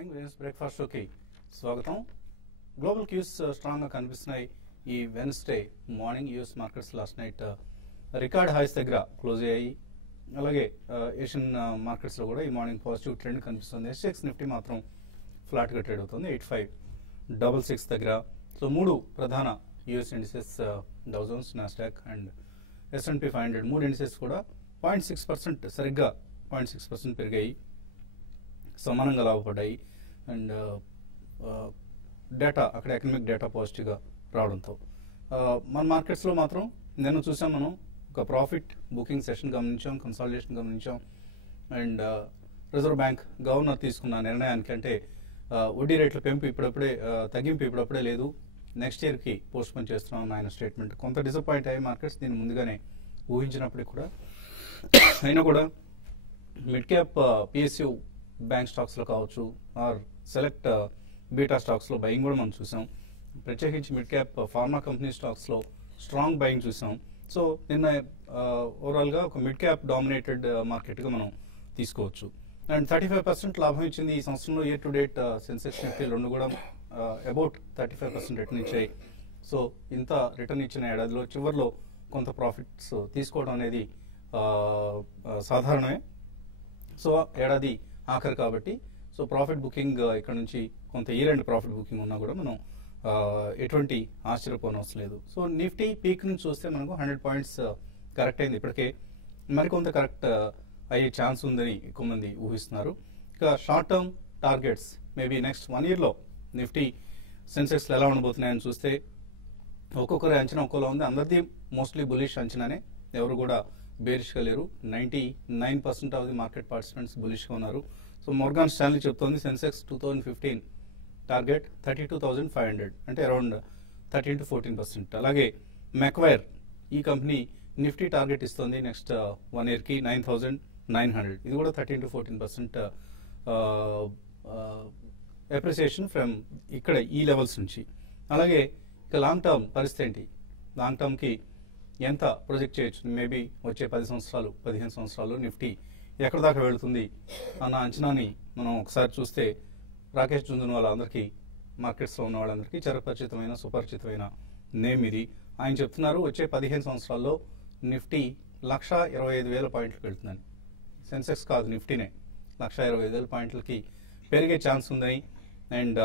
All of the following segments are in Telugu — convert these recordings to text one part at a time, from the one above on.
మార్నింగ్ బ్రేక్ఫాస్ట్ షోకి స్వాగతం. గ్లోబల్ క్యూస్ స్ట్రాంగ్ గా కనిపిస్తున్నాయి. ఈ Wednesday morning US markets last night record highs దగ్గర క్లోజ్ అయ్యాయి. అలాగే ఏషియన్ మార్కెట్స్ లో కూడా ఈ మార్నింగ్ పాజిటివ్ ట్రెండ్ కనిపిస్తుంది. ఎస్ఎక్స్ నిఫ్టీ మాత్రం ఫ్లాట్ గా ట్రేడ్ అవుతుంది 8566 దగ్గర. సో మూడు ప్రధాన US indices Dow Jones, Nasdaq and S&P 500 మూడు ఇండిసెస్ కూడా 0.6% సరిగ్గా 0.6% పెరిగాయి, సమానంగా లాభపడ్డాయి. అండ్ డేటా అక్కడ ఎకనామిక్ డేటా పాజిటివ్గా రావడంతో మన మార్కెట్స్లో మాత్రం నిన్న చూసాం మనం ఒక ప్రాఫిట్ బుకింగ్ సెషన్ గమనించాం, కన్సాలిడేషన్ గమనించాం. అండ్ రిజర్వ్ బ్యాంక్ గవర్నర్ తీసుకున్న నిర్ణయానికి అంటే వడ్డీ రేట్ల పెంపు ఇప్పుడప్పుడే తగ్గింపు ఇప్పుడప్పుడే లేదు, నెక్స్ట్ ఇయర్కి పోస్ట్ పోన్ చేస్తున్నాం ఆయన స్టేట్మెంట్. కొంత డిసప్పాయింట్ అయ్యే మార్కెట్స్ దీన్ని ముందుగానే ఊహించినప్పటికీ కూడా అయినా కూడా మిడ్ క్యాప్ PSU బ్యాంక్ స్టాక్స్లో కావచ్చు ఆర్ సెలెక్ట్ బీటా స్టాక్స్లో బయింగ్ కూడా మనం చూసాం. ప్రత్యేకించి మిడ్ క్యాప్ ఫార్మా కంపెనీ స్టాక్స్లో స్ట్రాంగ్ బయింగ్ చూసాం. సో నిన్న ఓవరాల్గా ఒక మిడ్ క్యాప్ డామినేటెడ్ మార్కెట్గా మనం తీసుకోవచ్చు. అండ్ 35% లాభం ఇచ్చింది ఈ సంవత్సరంలో. Year to date Sensex Nifty రెండు కూడా అబౌట్ 35% రిటర్న్ ఇచ్చాయి. సో ఇంత రిటర్న్ ఇచ్చిన ఏడాదిలో చివరిలో కొంత ప్రాఫిట్స్ తీసుకోవడం అనేది సాధారణమే. సో ఏడాది ఆఖరు కాబట్టి సో ప్రాఫిట్ బుకింగ్ ఇక్కడ నుంచి కొంత ఇయర్ ఎండ్ ప్రాఫిట్ బుకింగ్ ఉన్నా కూడా మనం ఎటువంటి ఆశ్చర్యపోనవసరం లేదు. సో నిఫ్టీ పీక్ నుంచి చూస్తే మనకు 100 పాయింట్స్ కరెక్ట్ అయింది. ఇప్పటికే మరికొంత కరెక్ట్ అయ్యే ఛాన్స్ ఉందని ఎక్కువ మంది ఊహిస్తున్నారు. ఇక short term targets maybe next 1 yearలో నిఫ్టీ సెన్సెక్స్లు ఎలా ఉండబోతున్నాయని చూస్తే ఒక్కొక్కరి అంచనా ఒక్కోలా ఉంది. అందరిది మోస్ట్లీ బులిష్ అంచనానే, ఎవరు కూడా బేరిష్గా లేరు. 99% ఆఫ్ ది మార్కెట్ పార్టిసిపెంట్స్ బులిష్గా ఉన్నారు. సో మోర్గాన్ స్టాన్లీ చెప్తోంది సెన్సెక్స్ 2015 టార్గెట్ 32,500 అంటే అరౌండ్ 13 to 14%. అలాగే మెక్వైర్ ఈ కంపెనీ నిఫ్టీ టార్గెట్ ఇస్తుంది నెక్స్ట్ 1 yearకి 9,900. ఇది కూడా 13 to 14% అప్రిసియేషన్ ఫ్రమ్ ఇక్కడ ఈ లెవెల్స్ నుంచి. అలాగే ఇక లాంగ్ టర్మ్ పరిస్థితి ఏంటి, లాంగ్ టర్మ్కి ఎంత ప్రొజెక్ట్ చేయొచ్చు, మేబీ వచ్చే 10 సంవత్సరాలు 15 సంవత్సరాలు నిఫ్టీ ఎక్కడ దాకా వెళుతుంది అన్న అంచనాని మనం ఒకసారి చూస్తే రాకేష్ జుంజున్వాలా అందరికీ మార్కెట్స్లో ఉన్న వాళ్ళందరికీ చిరపరిచితమైన సుపరిచితమైన నేమ్ ఇది. ఆయన చెప్తున్నారు వచ్చే 15 సంవత్సరాల్లో నిఫ్టీ 125,000 పాయింట్లకు వెళ్తుందని. సెన్సెక్స్ కాదు, నిఫ్టీనే 125,000 పాయింట్లకి పెరిగే ఛాన్స్ ఉందని. అండ్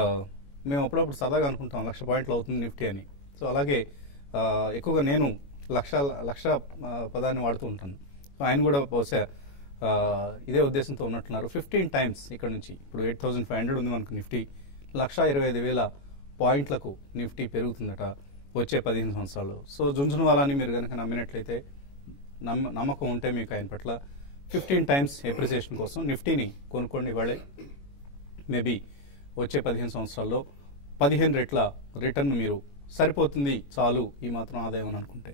మేము అప్పుడప్పుడు సరదాగా అనుకుంటాం 1,00,000 పాయింట్లు అవుతుంది నిఫ్టీ అని. సో అలాగే ఎక్కువగా నేను లక్ష పదాన్ని వాడుతూ ఉంటాను. ఆయన కూడా బహుశా ఇదే ఉద్దేశంతో ఉన్నట్టున్నారు. 15 times ఇక్కడ నుంచి ఇప్పుడు 8,500 ఉంది మనకు నిఫ్టీ, 125,000 పాయింట్లకు నిఫ్టీ పెరుగుతుందట వచ్చే 15 సంవత్సరాలు. సో జుంజున్వాలాని మీరు కనుక నమ్మినట్లయితే, నమ్మకం ఉంటే మీకు ఆయన పట్ల 15 times అప్రిసియేషన్ కోసం నిఫ్టీని కొనుక్కోండి ఇవాళే. మేబీ వచ్చే 15 సంవత్సరాల్లో 15 రెట్ల రిటర్న్ మీరు సరిపోతుంది చాలు ఈ మాత్రం ఆదాయం అని అనుకుంటే.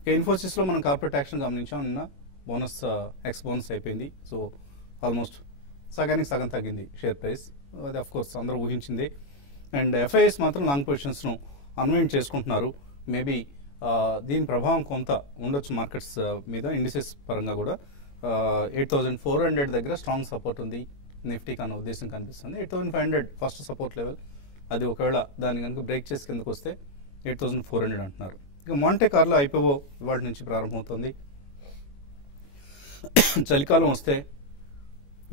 ఇక ఇన్ఫోసిస్లో మనం కార్పొరేట్ యాక్షన్ గమనించాం. నిన్న బోనస్ ఎక్స్ బోనస్ అయిపోయింది. సో ఆల్మోస్ట్ సగానికి సగం తగ్గింది షేర్ ప్రైస్. అది అఫ్ కోర్స్ అందరూ ఊహించింది. అండ్ FIS మాత్రం లాంగ్ పొజిషన్స్ను అన్వైండ్ చేసుకుంటున్నారు. మేబీ దీని ప్రభావం కొంత ఉండొచ్చు మార్కెట్స్ మీద. ఇండిసెస్ పరంగా కూడా 8,400 దగ్గర స్ట్రాంగ్ సపోర్ట్ ఉంది నిఫ్టీకి అన్న ఉద్దేశం కనిపిస్తుంది. 8,500 ఫస్ట్ సపోర్ట్ లెవెల్, అది ఒకవేళ దాన్ని కనుక బ్రేక్ చేసి కిందకు వస్తే 8,400 అంటున్నారు. ఇక మాంటే కార్లో IPO ఇవాళ నుంచి ప్రారంభమవుతుంది. చలికాలం వస్తే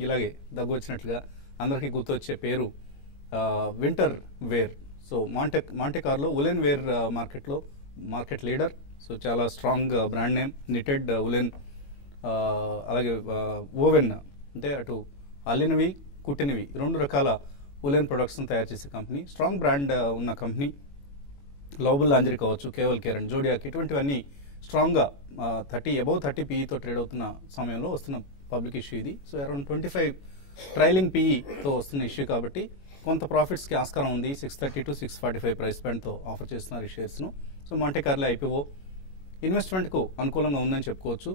ఇలాగే దగ్గు వచ్చినట్లుగా అందరికీ గుర్తొచ్చే పేరు వింటర్ వేర్. సో మాంటే కార్లో ఉలెన్ వేర్ మార్కెట్లో మార్కెట్ లీడర్. సో చాలా strong brand name, knitted woollen, అలాగే ఓవెన్ అంటే అటు అల్లినవి కుట్టినవి రెండు రకాల ఉలెన్ ప్రొడక్ట్స్ని తయారు చేసే కంపెనీ, స్ట్రాంగ్ బ్రాండ్ ఉన్న కంపెనీ. గ్లోబల్ లాంజరీ కావచ్చు, కేవల్ కేర్ అండ్ జోడియాక్ ఇటువంటివన్నీ స్ట్రాంగ్గా అబౌవ్ 30 PEతో ట్రేడ్ అవుతున్న సమయంలో వస్తున్న పబ్లిక్ ఇష్యూ ఇది. సో అరౌండ్ 25 ట్రైలింగ్ PEతో వస్తున్న ఇష్యూ కాబట్టి కొంత ప్రాఫిట్స్కి ఆస్కారం ఉంది. 630 to 645 ప్రైస్ పాయింట్తో ఆఫర్ చేస్తున్నారు ఈ షేర్స్ను. సో మాంటే కార్లో IPO ఇన్వెస్ట్మెంట్కు అనుకూలంగా ఉందని చెప్పుకోవచ్చు.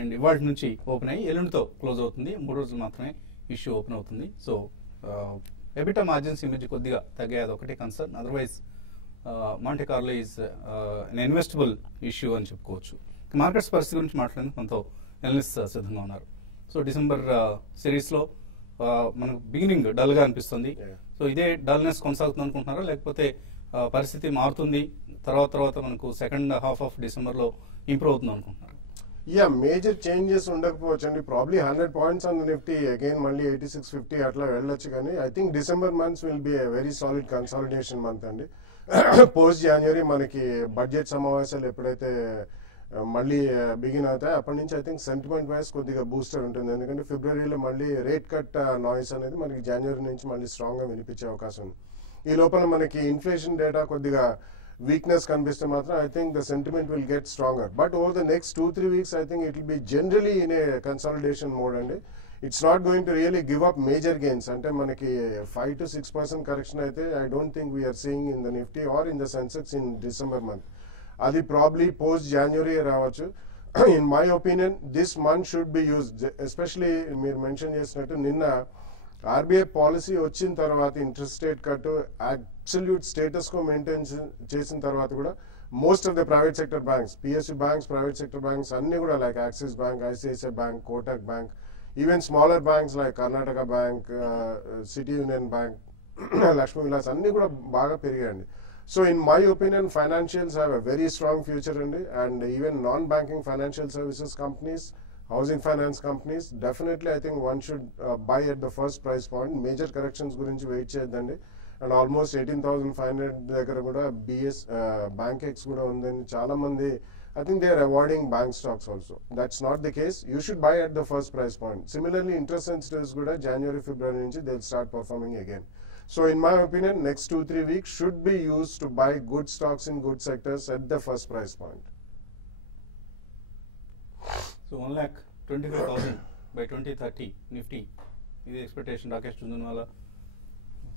అండ్ ఇవాళ నుంచి ఓపెన్ అయ్యి ఎల్లుండితో క్లోజ్ అవుతుంది. 3 రోజులు మాత్రమే ఇష్యూ ఓపెన్ అవుతుంది. సో ఎబిటా మార్జిన్స్ ఇమేజ్ కొద్దిగా తగ్గాయి, అదొకటి కన్సర్న్. అదర్వైజ్ మాంటే కార్లో ఈజ్ అన్ ఇన్వెస్టబుల్ ఇష్యూ అని చెప్పుకోవచ్చు. మార్కెట్స్ పరిస్థితి గురించి మాట్లాడేందుకు కొంత అనలిస్ట్ సిద్ధంగా ఉన్నారు. సో డిసెంబర్ సిరీస్లో మనకు బిగినింగ్ డల్ గా అనిపిస్తుంది. సో ఇదే డల్నెస్ కొనసాగుతుంది అనుకుంటున్నారా, లేకపోతే పరిస్థితి మారుతుంది తర్వాత మనకు సెకండ్ హాఫ్ ఆఫ్ డిసెంబర్ లో ఇంప్రూవ్ అవుతుంది అనుకుంటున్నారు? మేజర్ చేంజెస్ ఉండకపోవచ్చు అండి. Probably 100 points on Nifty again మళ్ళీ 8650 అట్లా వెళ్ళొచ్చు. కానీ I think December months will be very solid consolidation month అండి. పోస్ట్ జనవరి మనకి బడ్జెట్ సమావేశాలు ఎప్పుడైతే మళ్ళీ బిగిన్ అవుతాయి అప్పటి నుంచి ఐ థింక్ సెంటిమెంట్ వైజ్ కొద్దిగా బూస్టర్ ఉంటుంది. ఎందుకంటే ఫిబ్రవరిలో మళ్ళీ రేట్ కట్ నాయిస్ అనేది మనకి జనవరి నుంచి మళ్ళీ స్ట్రాంగ్ గా వినిపించే అవకాశం ఉంది. ఈ లోపల మనకి ఇన్ఫ్లేషన్ డేటా కొద్దిగా weakness కనిపిస్తే మాత్రం I think the sentiment will get stronger. But over the next 2-3 weeks, I think it will be generally in a consolidation mode and it's not going to really give up major gains. Ante manaki 5 to 6% correction aithe I don't think we are seeing in the Nifty or in the Sensex in December month. Adi probably post January ravachu. In my opinion, this month should be used, especially meer mention chesinattu ninna RBI policy వచ్చిన తర్వాత interest rate cut absolute status quo maintain చేసిన తర్వాత కూడా most of the private sector banks, PSU banks, private sector banks అన్ని కూడా like Axis bank, ICICI bank, Kotak bank, even smaller banks like Karnataka bank, city union bank, Lakshmi Vilas అన్ని కూడా బాగా పెరిగాయండి. So in my opinion financials have a very strong future అండి. And even non banking financial services companies, housing finance companies, definitely I think one should buy at the first price point. Major corrections gurinchi wait cheyadandi. And almost 18,500 దగ్గర కూడా BS Bank X కూడా ఉందని చాలా మంది I think they are avoiding bank stocks also. That's not the case. You should buy at the first price point. Similarly, interest sensitives కూడా January, February నుంచి they'll start performing again. So in my opinion, next 2-3 weeks should be used to buy good stocks in good sectors at the first price point. So 1,25,000 by 2030 Nifty ఇది ఎక్స్పెక్టేషన్ రాకేష్ జుంజున్వాలా.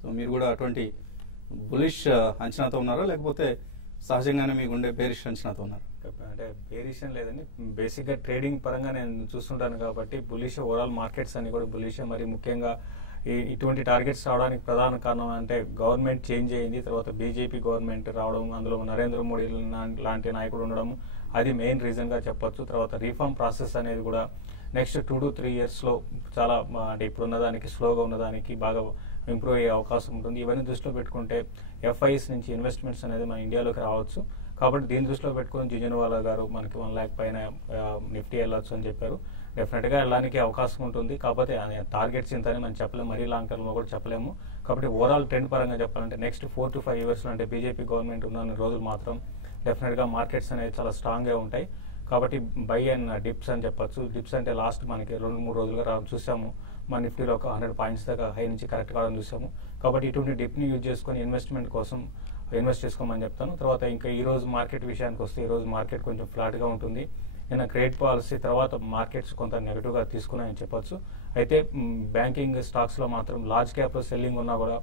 సో మీరు కూడా అటువంటి బులిష్ అంచనాతో ఉన్నారా, లేకపోతే సహజంగానే మీకు ఉండే బేరిష్ అంచనాతో ఉన్నారా? అంటే బేరిష్ అని లేదండి, బేసిక్గా ట్రేడింగ్ పరంగా నేను చూస్తుంటాను కాబట్టి బులిష్. ఓవరాల్ మార్కెట్స్ అన్ని కూడా బులిష్. మరి ముఖ్యంగా ఇటువంటి టార్గెట్స్ రావడానికి ప్రధాన కారణం అంటే గవర్నమెంట్ చేంజ్ అయింది, తర్వాత బీజేపీ గవర్నమెంట్ రావడం, అందులో నరేంద్ర మోడీ లాంటి నాయకుడు ఉండడం, అది మెయిన్ రీజన్ గా చెప్పొచ్చు. తర్వాత రీఫార్మ్ ప్రాసెస్ అనేది కూడా నెక్స్ట్ 2 to 3 years లో చాలా అంటే ఇప్పుడు ఉన్నదానికి స్లోగా ఉన్నదానికి బాగా ఇంప్రూవ్ అయ్యే అవకాశం ఉంటుంది. ఇవన్నీ దృష్టిలో పెట్టుకుంటే ఎఫ్ఐఎస్ నుంచి ఇన్వెస్ట్మెంట్స్ అనేది మన ఇండియాలోకి రావచ్చు. కాబట్టి దీని దృష్టిలో పెట్టుకుని జుంజున్వాలా గారు మనకి 1 lakh పైన నిఫ్టీ వెళ్ళొచ్చు అని చెప్పారు. డెఫినెట్ గా వెళ్ళడానికి అవకాశం ఉంటుంది. కాకపోతే టార్గెట్స్ ఇంతనే మనం చెప్పలేము, మరీ లాంగ్ టర్మ్ లో కూడా చెప్పలేము. కాబట్టి ఓవరాల్ ట్రెండ్ పరంగా చెప్పాలంటే నెక్స్ట్ 4 to 5 years అంటే బీజేపీ గవర్నమెంట్ ఉన్న రోజులు మాత్రం డెఫినెట్ గా మార్కెట్స్ అనేది చాలా స్ట్రాంగ్ గా ఉంటాయి. కాబట్టి బై అండ్ డిప్స్ అని చెప్పొచ్చు. డిప్స్ అంటే లాస్ట్ మనకి 2-3 రోజులుగా చూసాము, మన నిఫ్టీలో ఒక 100 పాయింట్స్ దాకా హై నుంచి కరెక్ట్ కావడం చూసాము. కాబట్టి ఇటువంటి డిప్ ని యూజ్ చేసుకుని ఇన్వెస్ట్మెంట్ కోసం ఇన్వెస్ట్ చేసుకోమని చెప్తాను. తర్వాత ఇంకా ఈ రోజు మార్కెట్ విషయానికి వస్తే ఈ రోజు మార్కెట్ కొంచెం ఫ్లాట్ గా ఉంటుంది. నిన్న క్రెడిట్ పాలసీ తర్వాత మార్కెట్స్ కొంత నెగిటివ్ గా తీసుకున్నాయని చెప్పొచ్చు. అయితే బ్యాంకింగ్ స్టాక్స్ లో మాత్రం లార్జ్ క్యాప్ లో సెల్లింగ్ ఉన్నా కూడా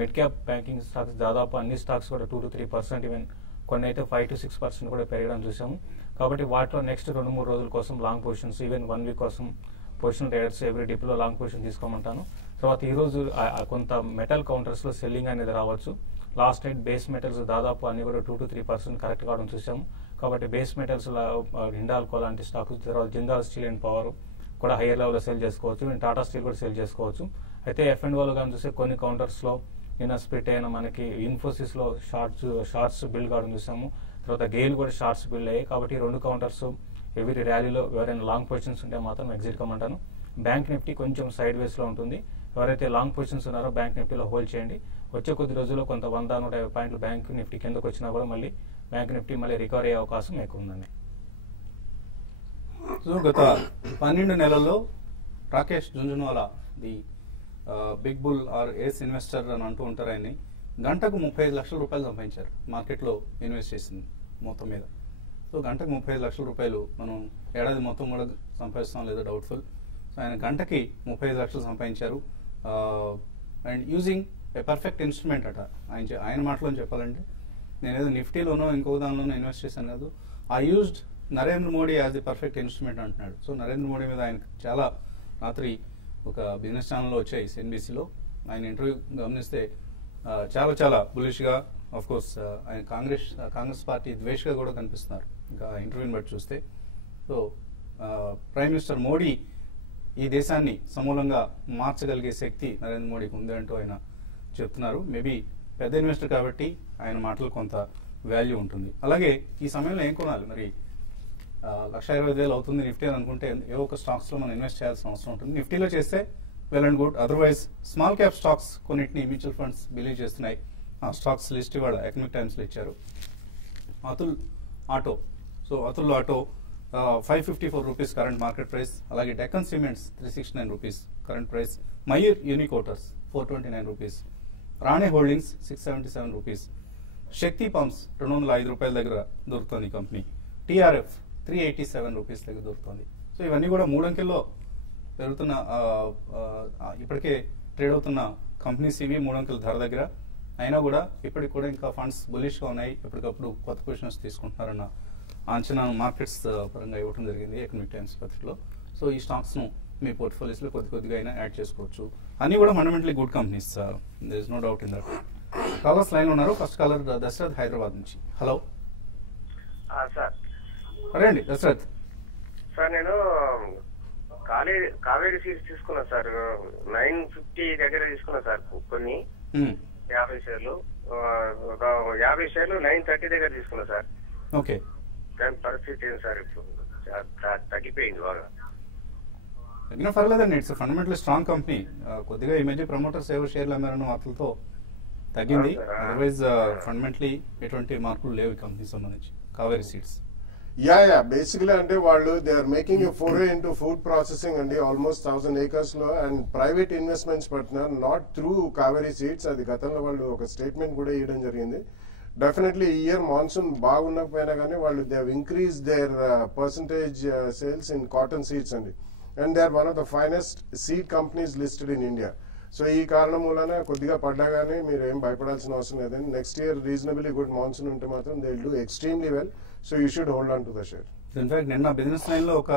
మిడ్ క్యాప్ బ్యాంకింగ్ స్టాక్స్ దాదాపు అన్ని స్టాక్స్ కూడా 2 to 3%, ఈవెన్ కొన్ని అయితే 5 to 6% కూడా పెరగడం చూసాము. కాబట్టి వాటిలో నెక్స్ట్ 2-3 రోజుల కోసం లాంగ్ పొజిషన్స్, ఈవెన్ 1 week కోసం పొజిషన్ ట్రేడర్స్ ఎవ్రీ డిప్లో లాంగ్ పొజిషన్ తీసుకోమంటాను. తర్వాత ఈ రోజు కొంత మెటల్ కౌంటర్స్ లో సెల్లింగ్ అనేది రావచ్చు. లాస్ట్ నైట్ బేస్ మెటల్స్ దాదాపు అన్ని కూడా 2 to 3% కరెక్ట్ కావడం చూసాము. కాబట్టి బేస్ మెటల్స్ హిండాల్కో లాంటి స్టాక్స్, తర్వాత జిందాల్ స్టీల్ అండ్ పవర్ కూడా హైయర్ లెవెల్లో సెల్ చేసుకోవచ్చు. ఈవెన్ టాటా స్టీల్ కూడా సెల్ చేసుకోవచ్చు. అయితే F&O కానీ చూస్తే కొన్ని కౌంటర్స్ లో నిన్న స్ప్లిట్ అయిన మనకి ఇన్ఫోసిస్ లో షార్ట్స్ బిల్డ్ కావడం చూసాము. తర్వాత గెయిల్ కూడా షార్ట్స్ బిల్డ్ అయ్యాయి. కాబట్టి 2 కౌంటర్స్ ఎవరి ర్యాలీలో ఎవరైనా లాంగ్ పొజిషన్స్ ఉంటే మాత్రం ఎగ్జిట్ కమ్మంటాను. బ్యాంక్ నిఫ్టీ కొంచెం సైడ్ వేస్ లో ఉంటుంది. ఎవరైతే లాంగ్ పొజిషన్స్ ఉన్నారో బ్యాంక్ నిఫ్టీలో హోల్డ్ చేయండి. వచ్చే కొద్ది రోజుల్లో కొంత 100-150 పాయింట్లు బ్యాంక్ నిఫ్టీ కిందకు వచ్చినా కూడా మళ్ళీ బ్యాంక్ నిఫ్టీ మళ్ళీ రికవరీ అయ్యే అవకాశం ఎక్కువ ఉందండి. సో గత 12 నెలల్లో Rakesh Jhunjhunwala the big bull or ace investor అని అంటూ ఉంటారు. ఆయన్ని గంటకు 35 లక్షల రూపాయలు సంపాదించారు మార్కెట్లో ఇన్వెస్ట్ చేసింది మొత్తం మీద. సో గంటకు 35 లక్షల రూపాయలు మనం ఏడాది మొత్తం కూడా సంపాదిస్తాం లేదో డౌట్ఫుల్. సో ఆయన గంటకి 35 లక్షలు సంపాదించారు. And using a perfect instrument అట. ఆయన మాటలో చెప్పాలంటే నేనేదో నిఫ్టీలోనో ఇంకో దానిలోనో ఇన్వెస్ట్ చేశాను కాదు, I used Narendra Modi as the perfect instrument అంటున్నాడు. సో నరేంద్ర మోడీ మీద ఆయన చాలా రాత్రి ఒక బిజినెస్ ఛానల్లో వచ్చాయి CNBCలో. ఆయన ఇంటర్వ్యూ గమనిస్తే చాలా చాలా బులిష్గా, ఆఫ్ కోర్స్ ఆయన కాంగ్రెస్ పార్టీ ద్వేషగా కూడా కనిపిస్తున్నారు ఇంకా ఇంటర్వ్యూని బట్టి చూస్తే. సో ప్రైమ్ మినిస్టర్ మోడీ ఈ దేశాన్ని సమూలంగా మార్చగలిగే శక్తి నరేంద్ర మోడీకి ఉంది అంటూ ఆయన చెప్తున్నారు. మేబీ పెద్ద ఇన్వెస్టర్ కాబట్టి ఆయన మాటలు కొంత వాల్యూ ఉంటుంది. అలాగే ఈ సమయంలో ఏం కొనాలి మరి? 1,20,000 అవుతుంది నిఫ్టీ అని అనుకుంటే ఏవో ఒక స్టాక్స్ లో మనం ఇన్వెస్ట్ చేయాల్సిన అవసరం ఉంటుంది. నిఫ్టీలో చేస్తే well and good. Otherwise small cap stocks కొన్నిటిని మ్యూచువల్ ఫండ్స్ బిలీవ్ చేస్తున్నాయి. ఆ స్టాక్స్ లిస్ట్ ఇవాళ ఎకనామిక్ టైమ్స్ లో ఇచ్చారు. Atul auto, so Atul auto 554 rupees current market price. అలాగే Deccan cements 369 rupees current price. Mayur uniquoters 429 rupees. Rane holdings 677 rupees. Shakti pumps 205 రూపాయల దగ్గర దొరుకుతుంది కంపెనీ. టీఆర్ఎఫ్ 387 రూపీస్ దగ్గర దొరుకుతుంది. సో ఇవన్నీ కూడా 3 అంకెల్లో పెరుగుతున్న ఇప్పటికే ట్రేడ్ అవుతున్న కంపెనీస్ ఇవి 3 అంకెల ధర దగ్గర. అయినా కూడా ఇప్పటికి కూడా ఇంకా ఫండ్స్ బులిష్ గా ఉన్నాయి. ఎప్పటికప్పుడు కొత్త పొజిషన్స్ తీసుకుంటున్నారన్న అంచనా మార్కెట్స్ పరంగా ఇవ్వడం జరిగింది ఎకనామిక్ టైమ్స్ పత్రికలో. సో ఈ స్టాక్స్ ను మీ పోర్ట్ఫోలియోస్ లో కొద్దిగా అయినా యాడ్ చేసుకోవచ్చు. అన్ని కూడా fundamentally good companies, there is no doubt in that. Callers line ఉన్నారు. ఫస్ట్ కాలర్ దశరథ్ హైదరాబాద్ నుంచి. Hello sir. అరే అండి దశరథ్. సార్ నేను కావేరీ సీడ్స్ తీసుకున్నా సార్. 950 దగ్గర తీసుకున్నా సార్ కొన్ని 50 షేర్లు. ఒక 50 షేర్లు 930 దగ్గర తీసుకున్నా సార్. ఓకే. దాని పరిస్థితి ఏంటి సార్? ఇప్పుడు తగ్గిపోయింది బాగా. తగ్గిన పర్లేదండి. It's fundamental strong company. కొద్దిగా ఈ మధ్య ప్రమోటర్స్ ఏవో షేర్లు అమ్మారన్న వార్తలతో తగ్గింది. అదర్వైజ్ ఫండమెంటలీ ఎటువంటి మార్పులు లేవు ఈ కంపెనీ సంబంధించి. కావేరీ సీడ్స్ బేసిక్లీ అంటే వాళ్ళు they are making a foray into food processing అండి. ఆల్మోస్ట్ 1000 acres లో. అండ్ ప్రైవేట్ ఇన్వెస్ట్మెంట్స్ పడుతున్నారు, నాట్ త్రూ కావేరీ సీడ్స్. అది గతంలో వాళ్ళు ఒక స్టేట్మెంట్ కూడా ఇవ్వడం జరిగింది. డెఫినెట్లీ ఈ ఇయర్ మాన్సూన్ బాగున్నకపోయినా కానీ వాళ్ళు they have increase their percentage sales in cotton seeds అండి. And they are one of the finest seed companies listed in India. So ఈ కారణం మూలన కొద్దిగా పడ్డా కానీ మీరు ఏం భయపడాల్సిన అవసరం లేదండి. Next year reasonably good monsoon ఉంటే మాత్రం they will do extremely well. So you should hold on to the share. In fact నిన్న బిజినెస్ లైన్ లో ఒక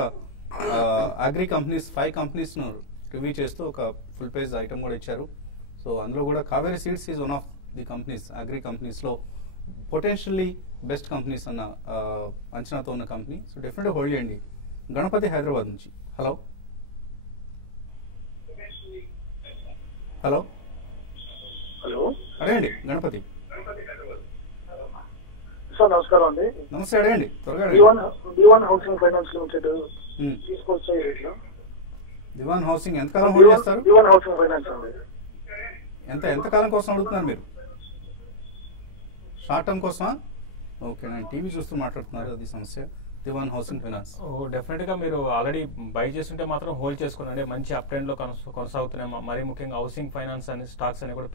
అగ్రి కంపెనీస్ 5 కంపెనీస్ ను రివ్యూ చేస్తూ ఒక ఫుల్ పేజ్ ఐటమ్ కూడా ఇచ్చారు. సో అందులో కూడా Kaveri seeds is one of the companies agri companies లో పొటెన్షియల్లీ బెస్ట్ కంపెనీస్ అన్న అంచనాతో ఉన్న కంపెనీ. సో డెఫినెట్గా హోల్డ్ చేయండి. గణపతి హైదరాబాద్ నుంచి. హలో హలో హలో అడగండి గణపతి. సార్ నమస్కారం అండి. నమస్తే, అడగండి త్వరగా. దివాన్ హౌసింగ్ ఫైనాన్స్ లిమిటెడ్ తీసుకోవచ్చు. దివాన్ హౌసింగ్ ఎంతకాలం హోల్డ్ చేస్తారు? దివాన్ హౌసింగ్ ఫైనాన్స్ అండి. ఎంతకాలం కోసం అడుగుతున్నారు మీరు? షార్ట్ టర్మ్ కోసమా? ఓకే, నేను టీవీ చూస్తూ మాట్లాడుతున్నారు, అది సమస్య. దివాన్ హౌసింగ్ ఫైనాన్స్ డెఫినెట్ గా మీరు ఆల్రెడీ బై చేస్తుంటే మాత్రం హోల్డ్ చేసుకోండి. మంచి అప్ ట్రెండ్ లో కొనసాగుతున్నాయి. మరీ ముఖ్యంగా హౌసింగ్ ఫైనాన్స్ అనే స్టాక్స్ అని కూడా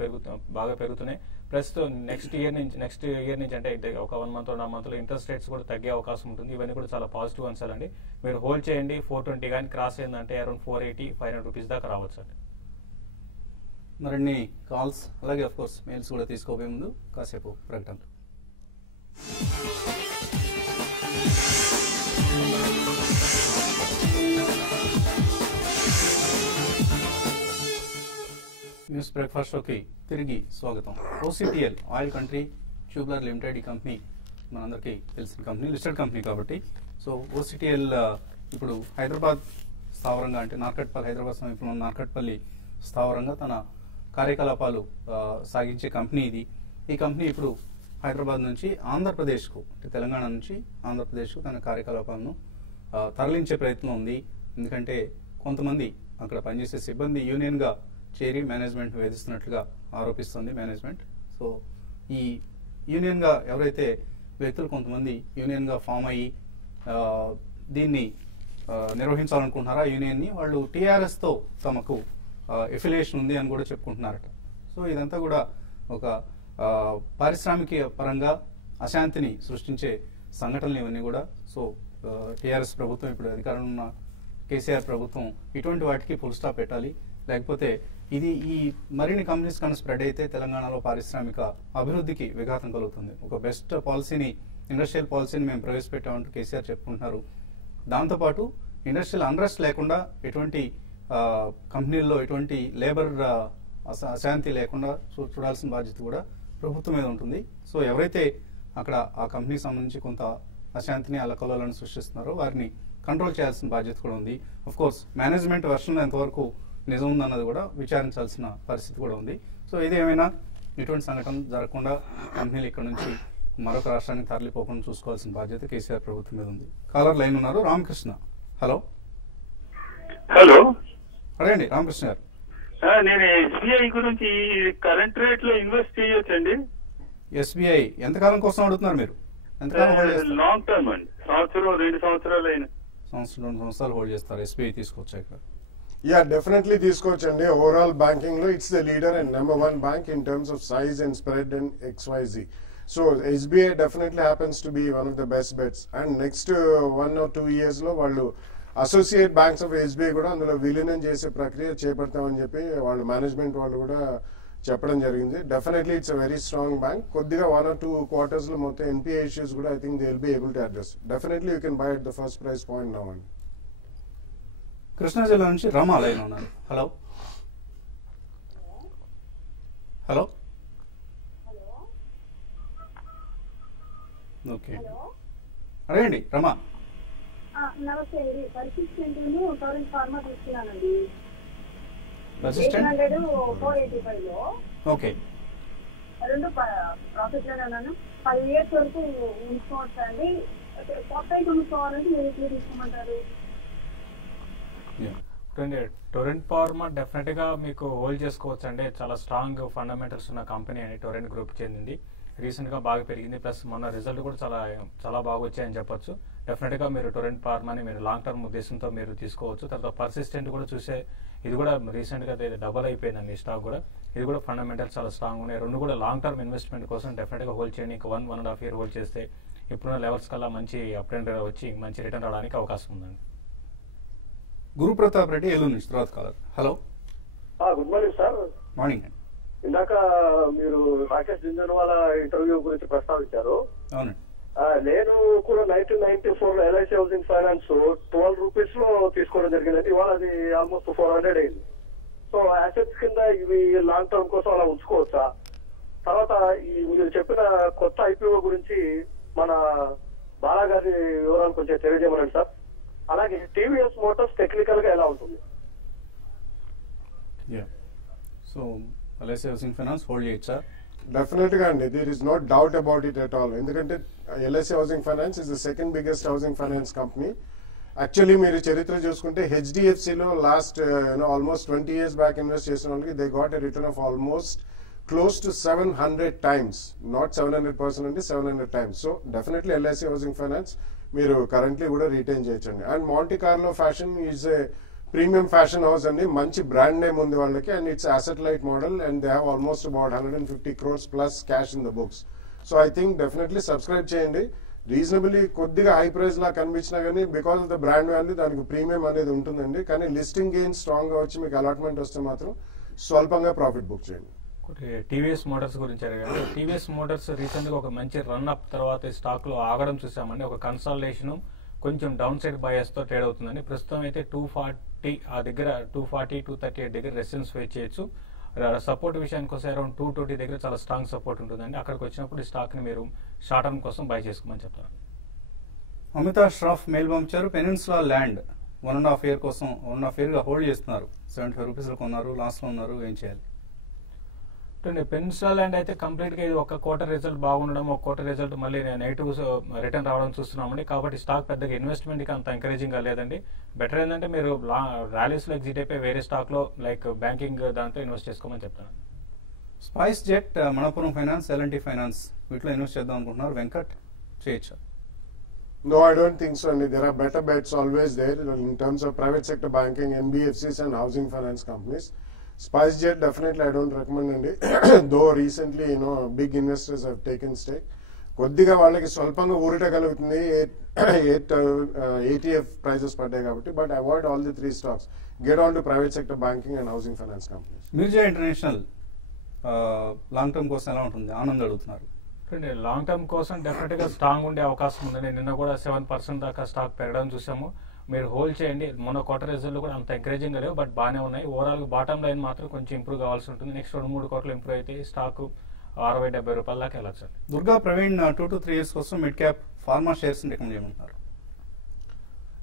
బాగా పెరుగుతున్నాయి. ప్లస్ నెక్స్ట్ ఇయర్ నుంచి అంటే ఒక 1 month 1.5 month లో ఇంట్రెస్ట్ రేట్స్ కూడా తగ్గే అవకాశం ఉంటుంది. ఇవన్నీ కూడా చాలా పాజిటివ్ అంశాలండి. మీరు హోల్డ్ చేయండి. 420 కానీ క్రాస్ అయిందంటే అరౌండ్ 480-500 రూపీస్ దాకా రావచ్చు అండి. మరిన్ని కాల్స్ అలాగే అఫ్ కోర్స్ మెయిల్స్ కూడా తీసుకోబోయే ముందు కాసేపు ప్రకటన. న్యూస్ బ్రేక్ఫాస్ట్ షోకి తిరిగి స్వాగతం. ఓసిటిఎల్ ఆయిల్ కంట్రీ ట్యూబ్లర్ లిమిటెడ్ ఈ కంపెనీ మనందరికీ తెలిసిన కంపెనీ, లిస్టెడ్ కంపెనీ కాబట్టి. సో ఓసిటిఎల్ ఇప్పుడు హైదరాబాద్ స్థావరంగా, అంటే నార్కట్పల్లి, హైదరాబాద్ సమీపంలో నార్కట్పల్లి స్థావరంగా తన కార్యకలాపాలు సాగించే కంపెనీ ఇది. ఈ కంపెనీ ఇప్పుడు హైదరాబాద్ నుంచి ఆంధ్రప్రదేశ్కు, అంటే తెలంగాణ నుంచి ఆంధ్రప్రదేశ్కు తన కార్యకలాపాలను తరలించే ప్రయత్నం ఉంది. ఎందుకంటే కొంతమంది అక్కడ పనిచేసే సిబ్బంది యూనియన్గా చేరి మేనేజ్మెంట్ వేధిస్తున్నట్లుగా ఆరోపిస్తుంది మేనేజ్మెంట్. సో ఈ యూనియన్గా ఎవరైతే వ్యక్తులు కొంతమంది యూనియన్గా ఫామ్ అయ్యి దీన్ని నిర్వహించాలనుకుంటున్నారో ఆ యూనియన్ని, వాళ్ళు టీఆర్ఎస్తో తమకు ఎఫిలియేషన్ ఉంది అని కూడా చెప్పుకుంటున్నారట. సో ఇదంతా కూడా ఒక పారిశ్రామిక పరంగా అశాంతిని సృష్టించే సంఘటనలు ఇవన్నీ కూడా. సో టీఆర్ఎస్ ప్రభుత్వం, ఇప్పుడు అధికారంలో ఉన్న కేసీఆర్ ప్రభుత్వం ఇటువంటి వాటికి ఫుల్ స్టాప్ పెట్టాలి. లేకపోతే ఇది ఈ మరిన్ని కంపెనీస్ కన్నా స్ప్రెడ్ అయితే తెలంగాణలో పారిశ్రామిక అభివృద్ధికి విఘాతం కలుగుతుంది. ఒక బెస్ట్ పాలసీని, ఇండస్ట్రియల్ పాలసీని మేము ప్రవేశపెట్టామంటూ కేసీఆర్ చెప్పుకుంటున్నారు. దాంతోపాటు ఇండస్ట్రియల్ అన్రెస్ట్ లేకుండా, ఎటువంటి కంపెనీల్లో ఎటువంటి లేబర్ అశాంతి లేకుండా చూడాల్సిన బాధ్యత కూడా ప్రభుత్వం మీద ఉంటుంది. సో ఎవరైతే అక్కడ ఆ కంపెనీకి సంబంధించి కొంత అశాంతిని, అల్లకల్లోలను సృష్టిస్తున్నారో వారిని కంట్రోల్ చేయాల్సిన బాధ్యత కూడా ఉంది. ఆఫ్ కోర్స్ మేనేజ్మెంట్ వర్షన్లో ఎంతవరకు నిజం ఉందన్నది కూడా విచారించాల్సిన పరిస్థితి కూడా ఉంది. సో ఇది ఏమైనా ఇటువంటి సంఘటన జరగకుండా కంపెనీలు ఇక్కడ నుంచి మరొక రాష్ట్రానికి తరలిపోకుండా చూసుకోవాల్సిన బాధ్యత కేసీఆర్ ప్రభుత్వం మీద ఉంది. కాలర్ లైన్ ఉన్నారు, రామకృష్ణ. హలో హలో, అడగండి రామకృష్ణ గారు. నేను ఎస్బీఐ గురించి కరెంట్ రేట్ లో ఇన్వెస్ట్ చేయొచ్చండి? ఎస్బీఐ ఎంతకాలం కోసం అడుగుతున్నారు మీరు? ఎంతకాలం హోల్డ్ చేస్తారు? లాంగ్ టర్మ్ అండి, సంవత్సరం 2 సంవత్సరాలు అయినా. సంవత్సరం 2 సంవత్సరాలు హోల్డ్ చేస్తారు. ఎస్బీఐ తీసుకోవచ్చా ఇక్కడ? యా, డెఫినెట్లీ తీసుకోవచ్చండి. ఓవరాల్ బ్యాంకింగ్ లో it's the leader and number 1 bank in terms of size and spread and XYZ. So SBI definitely happens to be one of the best bets. And next 1 or 2 years లో వాళ్ళు అసోసియేట్ బ్యాంక్స్ ఆఫ్ SBI కూడా అందులో విలీనం చేసే ప్రక్రియ చేపడతామని చెప్పి వాళ్ళు మేనేజ్మెంట్ వాళ్ళు కూడా చెప్పడం జరిగింది. Definitely it's a very strong bank. కొద్దిగా 1 or 2 quarters లో మొత్తం NPA ఇష్యూస్ కూడా I think they will be able to address. Definitely you can buy at the first price point now అండి. కృష్ణా జిల్లా నుంచి రమా లైన్ ఉన్నారు. హలో హలో ఓకే అడగండి రమా. నమస్తే అండి. పర్సిస్టెంట్ టోరెంట్ ఫార్మా తీసుకున్నానండి. పర్సిస్టెంట్ 485 లో. ఓకే, రెండు ప్రాఫిట్ లోనే ఉన్నాను. 10 years వరకు ఉంచుకోవచ్చు అండి. కొత్త కొనుక్కోవాలంటే మీరు ఎట్లా తీసుకోమంటారు? టొరెంట్ ఫార్మా డెఫినెట్ గా మీకు హోల్డ్ చేసుకోవచ్చు అండి. చాలా స్ట్రాంగ్ ఫండమెంటల్స్ ఉన్న కంపెనీ అని టొరెంట్ గ్రూప్ చెందింది. రీసెంట్ గా బాగా పెరిగింది, ప్లస్ మొన్న రిజల్ట్ కూడా చాలా బాగా వచ్చాయని చెప్పొచ్చు. డెఫినెట్ గా మీరు టొరెంట్ ఫార్మాని మీరు లాంగ్ టర్మ్ ఉద్దేశంతో మీరు తీసుకోవచ్చు. తర్వాత పర్సిస్టెంట్ కూడా చూసే, ఇది కూడా రీసెంట్ గా డబల్ అయిపోయిందండి స్టాక్ కూడా. ఇది కూడా ఫండమెంటల్స్ చాలా స్ట్రాంగ్ ఉన్నాయి. రెండు కూడా లాంగ్ టర్మ్ ఇన్వెస్ట్మెంట్ కోసం డెఫినెట్ గా హోల్డ్ చేయండి. 1.5 year హోల్డ్ చేస్తే ఇప్పుడున్న లెవెల్స్ కల్లా మంచి అప్ అండ్ వచ్చి మంచి రిటర్న్ రావడానికి అవకాశం ఉందండి. గురుప్రతాప్ రెడ్డి ఏలూరు నుంచి తర్వాత caller. Hello good morning sir. Morning అండి. ఇందాక మీరు రాకేష్ జింజన్వాల ఇంటర్వ్యూ గురించి ప్రస్తావించారు. అవునండి. నేను కూడా 1994 లో LIC హౌసింగ్ ఫైనాన్స్ 12 రూపీస్ లో తీసుకోవడం జరిగిందండి. ఇవాళ అది ఆల్మోస్ట్ 400 అయింది. సో అసెట్స్ కింద ఇవి లాంగ్ టర్మ్ కోసం అలా ఉంచుకోవచ్చా? తర్వాత ఈ మీరు చెప్పిన కొత్త IPO గురించి మన బాలా గారి వివరాలు కొంచెం తెలియజేయమనండి సార్. అలాగే TVS మోటార్స్ టెక్నికల్ గా ఎలా ఉంటుంది? So LIC housing finance hold చేయొచ్చా? డెఫినెట్ గా అండి, there is no doubt about it at all. ఎందుకంటే LIC housing finance is the second biggest housing finance company. Actually మీరు చరిత్ర చూసుకుంటే HDFC లో last almost 20 years back invest చేసిన వాళ్ళకి they got a return of almost close to 700 times, not 700% అంటే 700 times. So definitely LIC housing finance మీరు కరెంట్లీ కూడా రిటైన్ చేయొచ్చండి. అండ్ మాంటీ కార్లో fashion is a premium fashion house అండి. మంచి బ్రాండ్ నేమ్ ఉంది వాళ్ళకి. And it's asset light model and they have almost about 150 crores plus cash in the books. So I think definitely subscribe చేయండి. రీజనబుల్లీ కొద్దిగా హై ప్రైస్ లా కనిపించినా కానీ because of the brand value దానికి ప్రీమియం అనేది ఉంటుందండి. కానీ లిస్టింగ్ గెయిన్ స్ట్రాంగ్ గా వచ్చి మీకు అలాట్మెంట్ వస్తే మాత్రం స్వల్పంగా ప్రాఫిట్ బుక్ చేయండి. TVS మోటార్స్ గురించి అడిగారు. TVS మోటార్స్ రీసెంట్ గా ఒక మంచి రన్ అప్ తర్వాత స్టాక్ లో ఆగడం చూసామండి. ఒక కన్సాలిడేషన్ కొంచెం డౌన్ సైడ్ బయాస్ తో ట్రేడ్ అవుతుందండి. ప్రస్తుతం అయితే 240 ఆ దగ్గర 240, 238 దగ్గర రెసిస్టెన్స్ ఫేస్ చేయొచ్చు. సపోర్ట్ విషయానికి వస్తే అరౌండ్ 220 దగ్గర చాలా స్ట్రాంగ్ సపోర్ట్ ఉంటుందండి. అక్కడికి వచ్చినప్పుడు ఈ స్టాక్ ని మీరు షార్ట్ టర్మ్ కోసం బై చేసుకోమని చెప్తారు. అమితా ష్రాఫ్ మెయిల్ పంపించారు. పెనిన్సులా ల్యాండ్ 1.5 year కోసం 1.5 year గా హోల్డ్ చేస్తున్నారు. 75 rupees లో కొన్నారు, లాస్ లో ఉన్నారు, ఏం చేయాలి? పెనిన్సులా ల్యాండ్ అయితే కంప్లీట్ గా ఇది ఒక క్వార్టర్ రిజల్ట్ బాగుండడం, ఒక క్వార్టర్ రిజల్ట్ మళ్ళీ నెగిటివ్ రిటర్న్ రావడం చూస్తున్నామండి. కాబట్టి స్టాక్ పెద్దగా ఇన్వెస్ట్మెంట్ కి అంత ఎంకరేజింగ్ గా లేదండి. బెటర్ ఏంటంటే మీరు ర్యాలీస్ లో ఎగ్జిట్ అయిపోయి వేరే స్టాక్ లో లైక్ బ్యాంకింగ్ దాంట్లో ఇన్వెస్ట్ చేసుకోమని చెప్తాను. Spice jet, Manappuram finance, L&T finance వీటిలో ఇన్వెస్ట్ చేద్దాం అనుకుంటున్నారు. వెంకట్ చేయొచ్చా? No, I don't think so. There are better bets always there in terms of private sector banking, NBFCs and housing finance companies. SpiceJet definitely I don't recommend అండి. Though recently big investors have taken stake. కొద్దిగా వాళ్ళకి స్వల్పంగా ఊరిట కలుగుతుంది. 8 ETF ప్రైజెస్ పడ్డాయి కాబట్టి. But avoid all the 3 stocks. Get on to private sector banking and housing finance companies. Mirza international long term కోసం ఎలా ఉంటుంది? ఆనంద్ అడుగుతున్నారు. లాంగ్ టర్మ్ కోసం డెఫినెట్ గా స్ట్రాంగ్ ఉండే అవకాశం ఉందండి. నిన్న కూడా 7% దాకా స్టాక్ పెరగడం చూసాము. మీరు హోల్డ్ చేయండి. మొన్న క్వార్టర్ రిజల్ట్ కూడా అంత ఎంకరేజింగ్ లేవు, బట్ బాగానే ఉన్నాయి. ఓవరాల్ బాటమ్ లైన్ మాత్రం కొంచెం ఇంప్రూవ్ కావాల్సి ఉంటుంది. నెక్స్ట్ 2-3 quarters ఇంప్రూవ్ అయితే స్టాక్ 60-70 రూపాయల దాకా వెళ్ళచ్చు. దుర్గా ప్రవీణ్ 2 to 3 years కోసం mid cap pharma shares recommend చేయమంటున్నారు.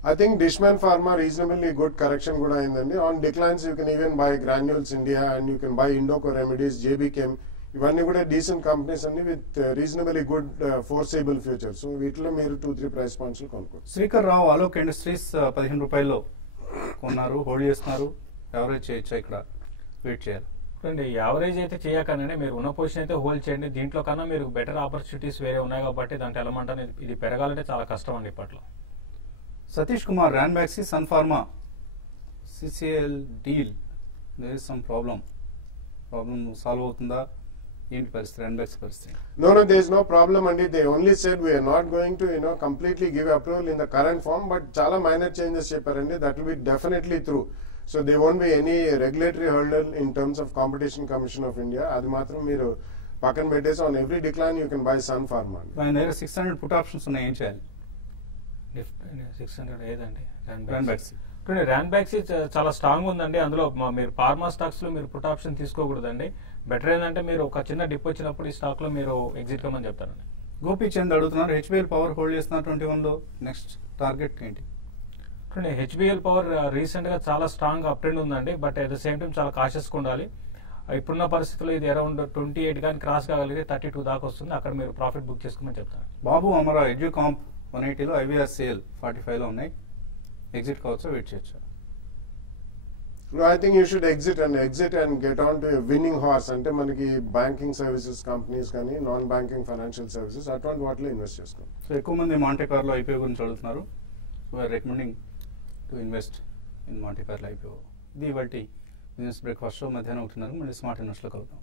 I think Dishman Pharma reasonably good correction kuda ayindandi. On declines you can even buy Granules India and you can buy Indoco Remedies, JB Chem. ఇవన్నీ కూడా డీసెంట్ కంపెనీస్ అన్ని with reasonably good foreseeable future. So వీటిలో మీరు 2-3 ప్రైస్ పాయింట్స్ కొనుక్కోవచ్చు. శ్రీకర్ రావు అలోక్ ఇండస్ట్రీస్ 15 రూపాయల్లో కొన్నారు, హోల్డ్ చేస్తున్నారు. యావరేజ్ చేయొచ్చా ఇక్కడ, వెయిట్ చేయాలి? చూడండి, యావరేజ్ అయితే చేయకనే మీరు ఉన్న పొజిషన్ అయితే హోల్డ్ చేయండి. దీంట్లో కన్నా మీరు బెటర్ ఆపర్చునిటీస్ వేరే ఉన్నాయి కాబట్టి దాంట్లో ఎలమంటే ఇది పెరగాలంటే చాలా కష్టం అండి ఇప్పట్లో. Satish Kumar, Ranbaxy, Sun Pharma, CCL deal, there is some problem solve అవుతుందా? ఏంటి పరిస్థితి, ర్యాన్బాక్సీ పరిస్థితి? No, there is no problem అండి. They only said we are not going to completely give approval in the current form, but చాలా minor changes చెప్పారండి. That will be definitely through. So there won't be any regulatory hurdle in terms of Competition Commission of India. అది మాత్రం మీరు పక్కన పెట్టేసి on every decline you can buy Sun Pharma. ఆయన దగ్గర 600 పుట్ ఆప్షన్స్ ఉన్నాయి, ఏం చేయాలి? 600 ఏదండి ర్యాన్బాక్సీ? ర్యాన్బాక్సీ చాలా స్ట్రాంగ్ ఉందండి. అందులో మీరు ఫార్మా స్టాక్స్ లో మీరు పుట్ ఆప్షన్ తీసుకోకూడదండి. బెటర్ ఏంటంటే మీరు ఒక చిన్న డిప్ వచ్చినప్పుడు ఈ స్టాక్ లో మీరు ఎగ్జిట్ కమని చెప్తారండి. గోపీచంద్ అడుగుతున్నారు, హెచ్బిఎల్ పవర్ హోల్డ్ చేస్తున్నారు 21 లో, నెక్స్ట్ టార్గెట్ ఏంటి? హెచ్బిఎల్ పవర్ రీసెంట్ గా చాలా స్ట్రాంగ్ అప్ ట్రెండ్ ఉందండి. But at the same time చాలా కాషియస్ గా ఉండాలి. ఇప్పుడున్న పరిస్థితుల్లో ఇది అరౌండ్ 28 కానీ క్రాస్ కాగలిగితే 32 దాకా వస్తుంది. అక్కడ మీరు ప్రాఫిట్ బుక్ చేసుకోమని చెప్తాను. బాబు అమరా, ఎడ్యూకాంప్ 180లో, ఐవీఆర్ సేల్ 45లో ఉన్నాయి, ఎగ్జిట్ కావచ్చా, వెయిట్ చేయొచ్చా? No, I think you should exit and get on to a winning horse. అంటే మనకి బ్యాంకింగ్ సర్వీసెస్ కంపెనీస్ కానీ నాన్ బ్యాంకింగ్ ఫైనాన్షియల్ సర్వీసెస్ అటువంటి వాటిలో ఇన్వెస్ట్ చేసుకోండి. సో ఎక్కువ మంది మాంటే కార్లో ఐపీఓ గురించి అడుగుతున్నారు. So I recommending to invest in Monte కార్లో ఐపీఓ. ఇది ఇవాల్టి బిజినెస్ బ్రేక్ఫాస్ట్ షో. మధ్యాహ్నం 1:30 మళ్ళీ స్మార్ట్ ఇన్వెస్ట్లో కలుద్దాం.